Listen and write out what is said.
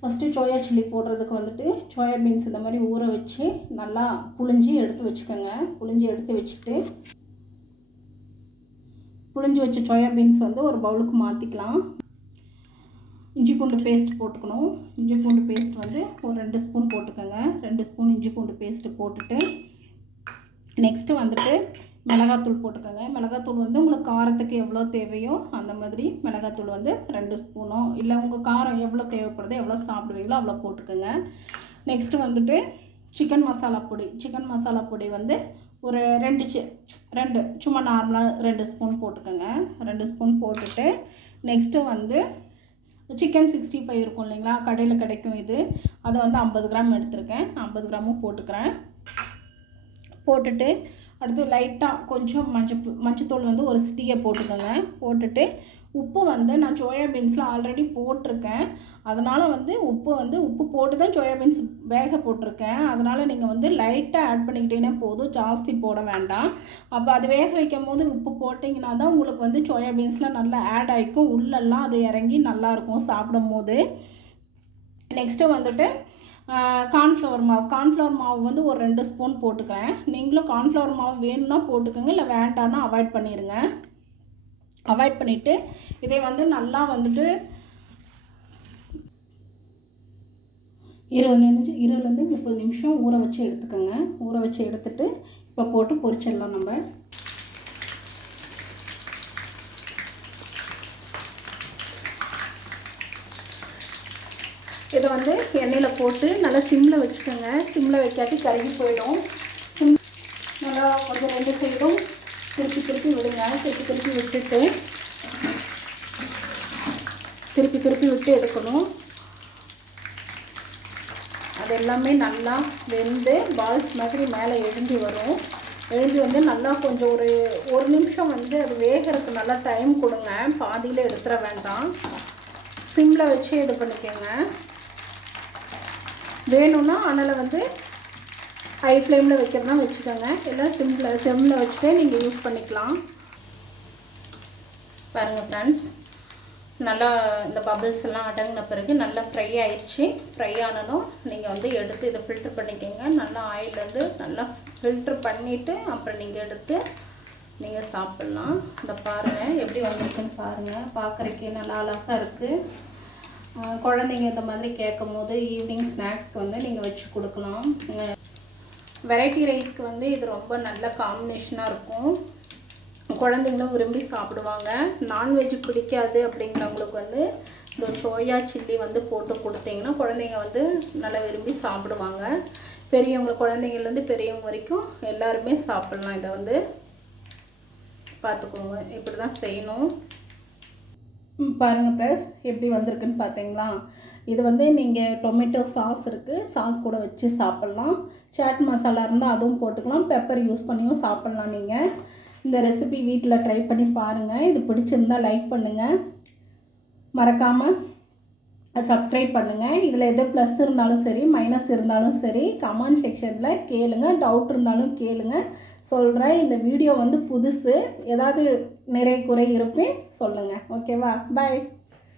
First soya chilli போடுறதுக்கு வந்துட்டு soya beans இந்த மாதிரி ஊற வச்சு நல்லா புழிஞ்சி எடுத்து வச்சுக்கோங்க. புழிஞ்சி எடுத்து வச்சுட்டு புழிஞ்சி வச்ச சோயா பீன்ஸ் வந்து ஒரு பவுலுக்கு மாற்றிக்கலாம் இஞ்சி பூண்டு பேஸ்ட் போட்டுக்கணும். இஞ்சி பூண்டு பேஸ்ட் வந்து ஒரு ரெண்டு ஸ்பூன் போட்டுக்கோங்க. ரெண்டு ஸ்பூன் இஞ்சி பூண்டு பேஸ்ட்டு போட்டுட்டு நெக்ஸ்ட்டு வந்துட்டு மிளகாத்தூள் போட்டுக்கோங்க. மிளகாத்தூள் வந்து உங்களுக்கு காரத்துக்கு எவ்வளோ தேவையோ அந்த மாதிரி மிளகாத்தூள் வந்து ரெண்டு ஸ்பூனோ இல்லை உங்கள் காரம் எவ்வளோ தேவைப்படுதோ எவ்வளோ சாப்பிடுவீங்களோ அவ்வளோ போட்டுக்கோங்க. நெக்ஸ்ட்டு வந்துட்டு சிக்கன் மசாலா பொடி. சிக்கன் மசாலா பொடி வந்து ஒரு ரெண்டு சி ரெண்டு சும்மா நார்மலாக ரெண்டு ஸ்பூன் போட்டுக்கோங்க. ரெண்டு ஸ்பூன் போட்டுட்டு நெக்ஸ்ட்டு வந்து சிக்கன் சிக்ஸ்டி ஃபைவ் இருக்கும் இல்லைங்களா? கடையில் கிடைக்கும் இது. அதை வந்து ஐம்பது கிராம் எடுத்திருக்கேன். ஐம்பது கிராமும் போட்டுக்கிறேன். போட்டுட்டு அடுத்து லைட்டாக கொஞ்சம் மஞ்சள் மஞ்சத்தூள் வந்து ஒரு சிட்டியை போட்டுக்கோங்க. போட்டுட்டு உப்பு வந்து நான் சோயா பீன்ஸில் ஆல்ரெடி போட்டிருக்கேன். அதனால் வந்து உப்பு வந்து உப்பு போட்டு தான் சோயா பீன்ஸ் வேக போட்டிருக்கேன். அதனால் நீங்கள் வந்து லைட்டாக ஆட் பண்ணிக்கிட்டீங்கன்னா போதும். ஜாஸ்தி போட வேண்டாம். அப்போ அது வேக வைக்கும் போது உப்பு போட்டிங்கன்னா தான் உங்களுக்கு வந்து சோயா பீன்ஸில் நல்லா ஆட் ஆகிக்கும் உள்ளெல்லாம் அது இறங்கி நல்லாயிருக்கும் சாப்பிடும் போது நெக்ஸ்ட்டு வந்துட்டு கார்ன்ஃப்ளவர் மாவு. கார்ன்ஃப்ளவர் மாவு வந்து ஒரு ரெண்டு ஸ்பூன் போட்டுக்கிறேன். நீங்களும் கார்ன்ஃப்ளவர் மாவு வேணும்னா போட்டுக்கோங்க இல்லை வேண்டாம்னா அவாய்ட் பண்ணிடுங்க அவாய்ட் பண்ணிவிட்டு இதை வந்து நல்லா வந்துட்டு இருபது நிமிஷம் இருபதுலேருந்து முப்பது நிமிஷம் ஊற வச்சு எடுத்துக்கோங்க. ஊற வச்சு எடுத்துட்டு இப்போ போட்டு பொரிச்சிடலாம் நம்ம. இதை வந்து எண்ணெயில் போட்டு நல்லா சிம்மில் வச்சுக்கோங்க. சிம்மில் வைக்காட்டி கருகி போயிடும். சிம் நல்லா கொஞ்சம் ரெண்டு சைடும் திருப்பி திருப்பி விடுங்க. திருப்பி திருப்பி விட்டுட்டு திருப்பி திருப்பி விட்டு எடுக்கணும். அது எல்லாமே நல்லா வெந்து பால்ஸ் மாதிரி மேலே எழுந்தி வரும். எழுந்தி வந்து நல்லா கொஞ்சம் ஒரு ஒரு நிமிஷம் வந்து அது வேகிறதுக்கு நல்லா டைம் கொடுங்க. பாதியில் எடுத்துட வேண்டாம். சிம்மில் வச்சு இது பண்ணிக்கோங்க. வேணும்னா அதனால் வந்து ஹை ஃப்ளேமில் வைக்கிறதா வச்சுக்கோங்க. இல்லை சிம்மில் சிம்மில் வச்சுட்டே நீங்கள் யூஸ் பண்ணிக்கலாம். பாருங்கள் ஃப்ரெண்ட்ஸ் நல்லா இந்த பபிள்ஸ் எல்லாம் அடங்கின பிறகு நல்லா ஃப்ரை ஆயிடுச்சு. ஃப்ரை ஆனதும் நீங்கள் வந்து எடுத்து இதை ஃபில்ட்ரு பண்ணிக்கோங்க. நல்லா ஆயில் வந்து நல்லா ஃபில்ட்ரு பண்ணிவிட்டு அப்புறம் நீங்கள் எடுத்து நீங்கள் சாப்பிட்லாம். இந்த பாருங்கள் எப்படி வந்திருக்குன்னு பாருங்கள் பார்க்குறக்கே நல்லா அழகாக இருக்குது குழந்தைங்க இந்த மாதிரி கேட்கும் போது ஈவினிங் ஸ்நாக்ஸ்க்கு வந்து நீங்கள் வச்சு கொடுக்கலாம். வெரைட்டி ரைஸ்க்கு வந்து இது ரொம்ப நல்ல காம்பினேஷனாக இருக்கும். குழந்தைங்களும் விரும்பி சாப்பிடுவாங்க. நான்வெஜ் பிடிக்காது அப்படிங்கிறவங்களுக்கு வந்து இந்த சோயா சில்லி வந்து போட்டு கொடுத்தீங்கன்னா குழந்தைங்க வந்து நல்லா விரும்பி சாப்பிடுவாங்க. பெரியவங்க குழந்தைங்கள்லேருந்து பெரியவங்க வரைக்கும் எல்லாருமே சாப்பிட்லாம். இதை வந்து பார்த்துக்கோங்க. இப்படி தான் செய்யணும். பாருங்கள் ப்ளஸ் எப்படி வந்திருக்குன்னு பார்த்தீங்களா? இது வந்து நீங்கள் டொமேட்டோ சாஸ் இருக்குது சாஸ் கூட வச்சு சாப்பிட்லாம். சாட் மசாலா இருந்தால் அதுவும் போட்டுக்கலாம். பெப்பர் யூஸ் பண்ணியும் சாப்பிட்லாம் நீங்கள் இந்த ரெசிபி வீட்டில் ட்ரை பண்ணி பாருங்கள் இது பிடிச்சிருந்தால் லைக் பண்ணுங்கள் மறக்காமல் சப்ஸ்கிரைப் பண்ணுங்கள் இதில் எது ப்ளஸ் இருந்தாலும் சரி மைனஸ் இருந்தாலும் சரி கமெண்ட் செக்ஷனில் கேளுங்க. டவுட் இருந்தாலும் கேளுங்க. சொல்கிறேன் இந்த வீடியோ வந்து புதுசு. ஏதாவது நிறை குறை இருப்பேன் சொல்லுங்கள் ஓகேவா பாய்